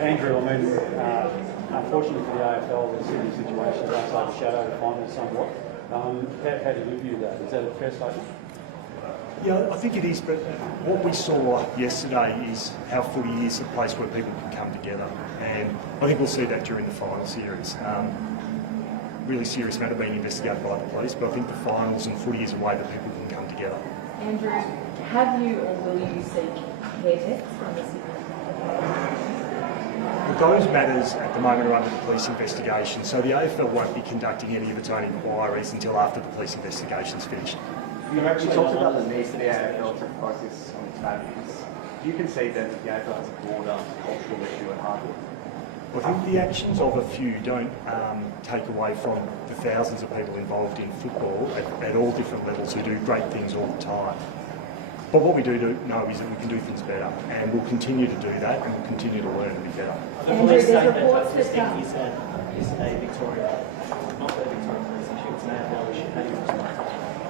Andrew, I mean, unfortunately for the AFL, the Sydney situation does overshadow the final somewhat. How do you view that? Is that a fair statement? Yeah, I think it is, but what we saw yesterday is how footy is a place where people can come together, and I think we'll see that during the final series. Really serious matter being investigated by the police, but I think the finals and footy is a way that people can come together. Andrew, have you or will you seek hair tests from the Sydney? Those matters at the moment are under the police investigation, so the AFL won't be conducting any of its own inquiries until after the police investigation's finished. You talked about the need for the AFL to focus on its values. Do you concede that the AFL has a broader cultural issue at heart? I think the actions of a few don't take away from the thousands of people involved in football at all different levels who do great things all the time. But what we do know is that we can do things better, and we'll continue to do that, and we'll continue to learn and be better. Andrew, there's reports that is a Victoria, not a Victoria police issue, it's an AFL issue. How do you respond?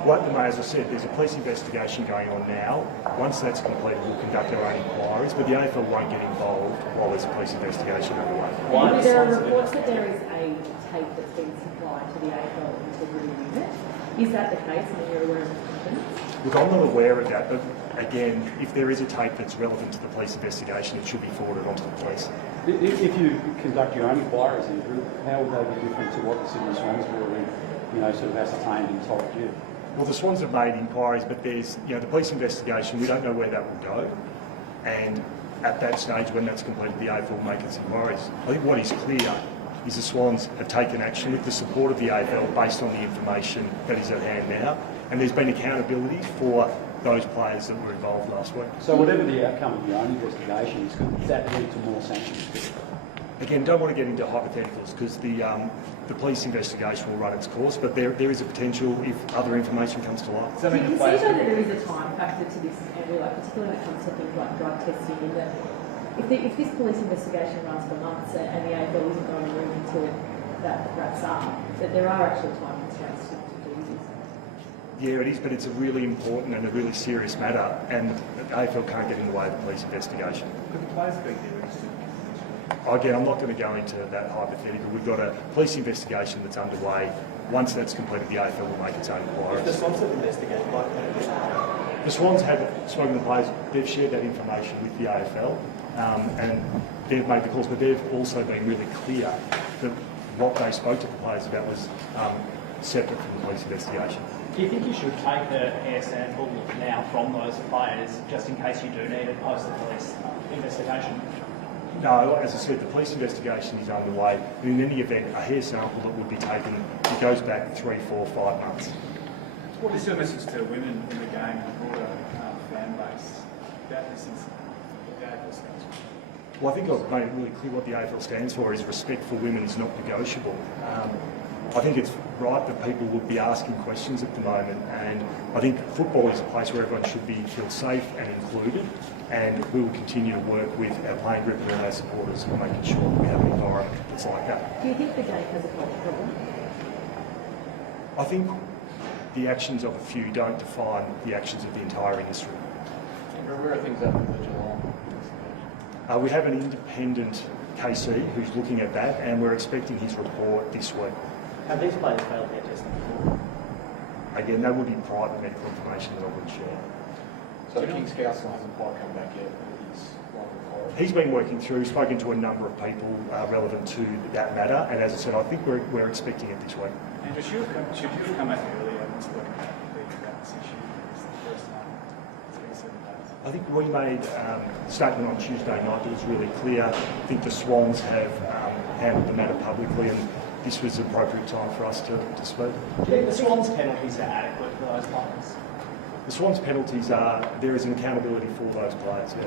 Well, at the moment, as I said, there's a police investigation going on now. Once that's completed, we'll conduct our own inquiries, but the AFL won't get involved while there's a police investigation underway. There are reports that there is a tape that's been supplied to the AFL integrity unit. Is that the case? And you're aware of the evidence? Look, I'm not aware of that, but again, if there is a tape that's relevant to the police investigation, it should be forwarded onto the police. If you conduct your own inquiries, Andrew, how would they be different to what the Sydney Swans were, sort of ascertained and told you? Well, the Swans have made inquiries, but there's, the police investigation, we don't know where that will go. And at that stage, when that's completed, the AFL will make its inquiries. I think what is clear is the Swans have taken action with the support of the AFL based on the information that is at hand now. And there's been accountability for those players that were involved last week. So whatever the outcome of your own investigation is that lead to more sanctions? Again, don't want to get into hypotheticals because the police investigation will run its course, but there is a potential if other information comes to light. So you can see though that there is a time factor to this, Andrew, particularly when it comes to things like drug testing, in that if this police investigation runs for months and the AFL isn't going to move until that wraps up, that there are actually time constraints to do this. Yeah, it is, but it's a really important and a really serious matter, and the AFL can't get in the way of the police investigation. Could the players be there? Again, I'm not going to go into that hypothetical. We've got a police investigation that's underway. Once that's completed, the AFL will make its own inquiries. If the Swans have investigated, the Swans have spoken to the players. They've shared that information with the AFL, and they've made the calls, but they've also been really clear that what they spoke to the players about was separate from the police investigation. Do you think you should take a hair sample now from those players, just in case you do need it post the police investigation? No, as I said, the police investigation is underway. In any event, a hair sample that would be taken, it goes back 3, 4, 5 months. What is your message to women in the game and the broader fan base about this incident, what the AFL stands for? Well, I think I've made it really clear what the AFL stands for is respect for women is not negotiable. I think it's right that people would be asking questions at the moment, and I think football is a place where everyone should feel safe and included, and we will continue to work with our playing group and our supporters on making sure that we have an environment that's like that. Do you think the game has a culture problem? I think the actions of a few don't define the actions of the entire industry. Where are things at with the Geelong? We have an independent KC who's looking at that, and we're expecting his report this week. have these players failed their testing before? Again, that would be private medical information that I wouldn't share. So King's Council hasn't quite come back yet, but he's likely to. He's been working through, spoken to a number of people relevant to that matter, and as I said, I think we're expecting it this week. Andrew, should you have come out earlier and spoken about this issue? It's the first time it's been 7 days. I think we made a statement on Tuesday night that was really clear. I think the Swans have handled the matter publicly, and this was an appropriate time for us to speak. Do you think the Swans' penalties are adequate for those players? The Swans' penalties are, there is an accountability for those players, yeah.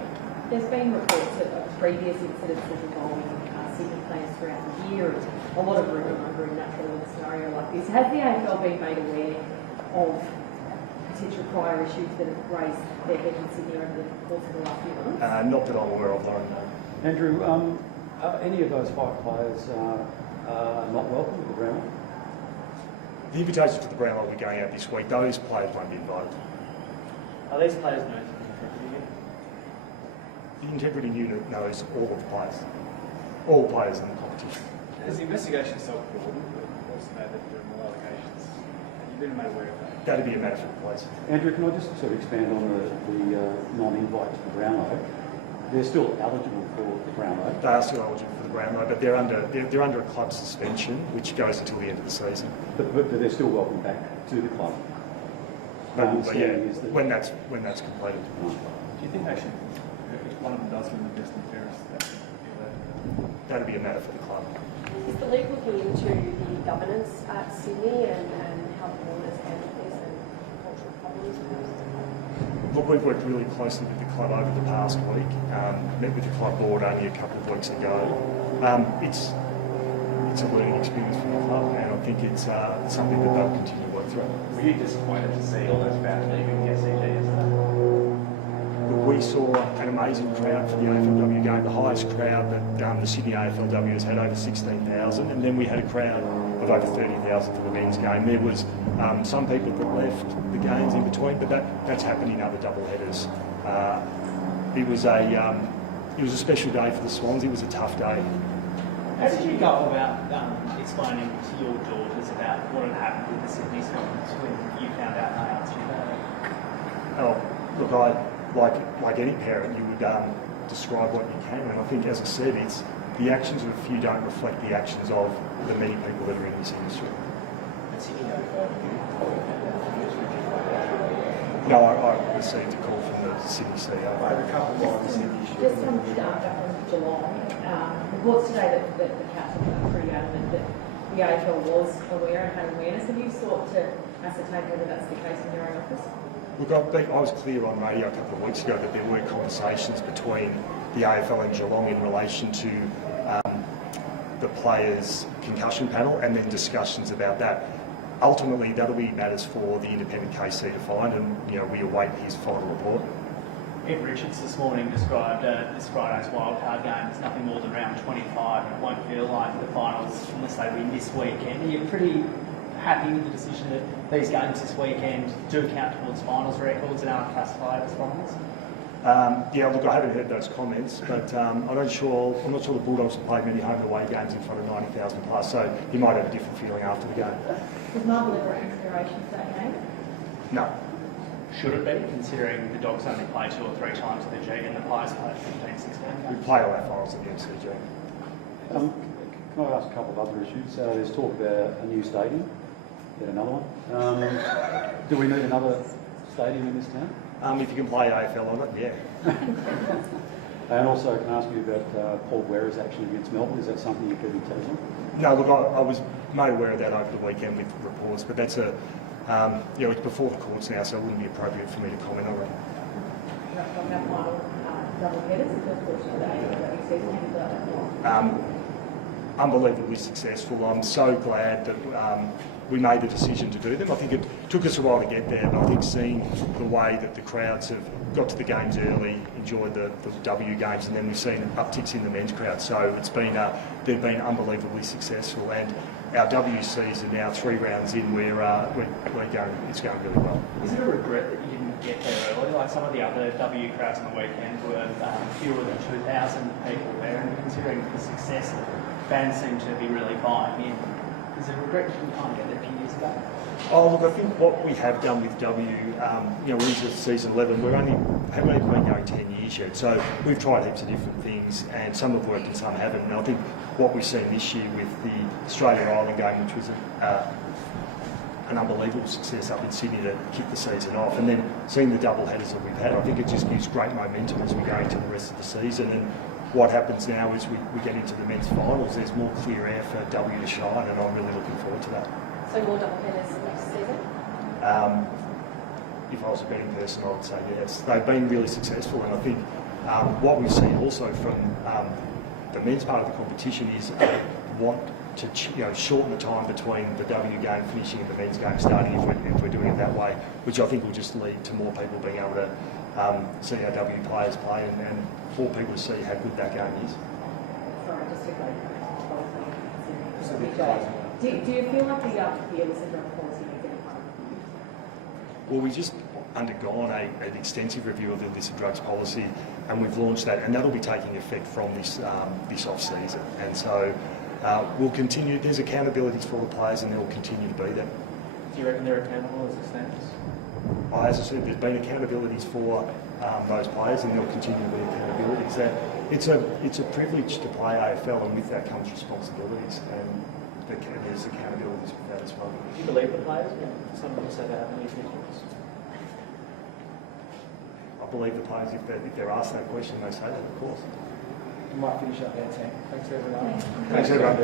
There's been reports of previous incidences involving Sydney players throughout the year, and a lot of rumour mongering naturally in a scenario like this. Has the AFL been made aware of potential prior issues that have raised their head in Sydney over the course of the last few months? Not that I'm aware of, though. Andrew, any of those 5 players not welcome to the Brownlow? The invitation to the Brownlow will be going out this week. Those players won't be invited. Are these players known to the integrity unit? The integrity unit knows all of the players. all players in the competition. Has the investigation self-reported also that there are more allegations? You've been made aware of that? That'd be a matter for the police. Andrew, can I just sort of expand on the non-invite to the Brownlow? They're still eligible for the Brownlow. They are still eligible for the Brownlow, but they're under a club suspension, which goes until the end of the season. But they're still welcome back to the club. But yeah, when that's completed. Do you think they should, if one of them does win the best and fairest, that should be allowed? That'd be a matter for the club. Is the league looking into the governance at Sydney and how the board has handled this and cultural problems? Look, we've worked really closely with the club over the past week. Met with the club board only a couple of weeks ago. It's a learning experience for the club, and I think it's something that they'll continue to work through. Were you disappointed to see all those fans leaving the SCG yesterday? Look, we saw an amazing crowd for the AFLW game, the highest crowd that the Sydney AFLW has had, over 16,000, and then we had a crowd of over 30,000 for the men's game. There was some people that left the games in between, but that's happened in other double headers. It was a special day for the Swans. It was a tough day. How did you go about explaining to your daughters about what had happened with the Sydney Swans when you found out and they asked you about it? Oh, look, like any parent, you would describe what you can, and I think, as I said, it's the actions of a few don't reflect the actions of the many people that are in this industry. No, I received a call from the Sydney CEO. Just on Geelong, reports today that the captain are pretty adamant that the AFL was aware and had awareness. Have you sought to ascertain whether that's the case in your own office? Look, I was clear on radio a couple of weeks ago that there were conversations between the AFL and Geelong in relation to the players' concussion panel, and then discussions about that. Ultimately, that'll be matters for the independent KC to find, and we await his final report. Ed Richards this morning described this Friday's wildcard game as nothing more than round 25, and it won't feel like the finals unless they win this weekend. Are you pretty happy with the decision that these games this weekend do count towards finals records and aren't classified as finals? Yeah, look, I haven't heard those comments, but I'm not sure the Bulldogs have played many home and away games in front of 90,000 plus, so he might have a different feeling after the game. Was Marvel ever a consideration for that game? No. Should it be, considering the Dogs only play 2 or 3 times in the G and the players play 15, 16 We games? play all our finals at the MCG. Can I ask a couple of other issues? There's talk about a new stadium, yet another one. Do we need another stadium in this town? If you can play AFL on it, yeah. And also, can I ask you about Paul Guerra's action against Melbourne? Is that something you could be telling? No, look, I was made aware of that over the weekend with reports, but that's it's before the courts now, so it wouldn't be appropriate for me to comment on it. From our final double headers, the first portion of the AFL season, how did that go? Unbelievably successful. I'm so glad that we made the decision to do them. I think it took us a while to get there, but I think seeing the way that the crowds have got to the games early, enjoyed the W games, and then we've seen upticks in the men's crowd. So it's been they've been unbelievably successful, and our W season now 3 rounds in, we're going. It's going really well. Is it a regret that you didn't get there early? Like some of the other W crowds on the weekend were fewer than 2,000 people there, and considering the success that fans seem to be really buying in, is it a regret that you can't get there a few years ago? Oh, look, I think what we have done with W, we're into season 11, haven't even been going 10 years yet, so we've tried heaps of different things, and some have worked and some haven't, and I think what we've seen this year with the Australia-Ireland game, which was an unbelievable success up in Sydney to kick the season off, and then seeing the double headers that we've had, I think it just gives great momentum as we go into the rest of the season. And what happens now is we get into the men's finals, there's more clear air for W to shine, and I'm really looking forward to that. So more double headers next season? If I was a betting person, I would say yes. They've been really successful, and I think what we've seen also from the men's part of the competition is want to shorten the time between the W game finishing and the men's game starting if we're doing it that way, which I think will just lead to more people being able to see our W players play and for people to see how good that game is. Sorry, just to go do you feel like the illicit drug policy needs any kind of review? Well, we've just undergone an extensive review of the illicit drugs policy and we've launched that, and that'll be taking effect from this off-season. And so we'll continue. There's accountabilities for the players, and there will continue to be there. Do you reckon they're accountable as it stands? As I said, there's been accountabilities for those players, and there'll continue to be accountabilities. It's a privilege to play AFL, and with that comes responsibilities, and there's accountabilities with that as well. Do you believe the players? Some people say they have many individuals. I believe the players, if they're asked that question, they say that, of course. You might finish up there, Sam. Thanks everyone. Thanks, everyone.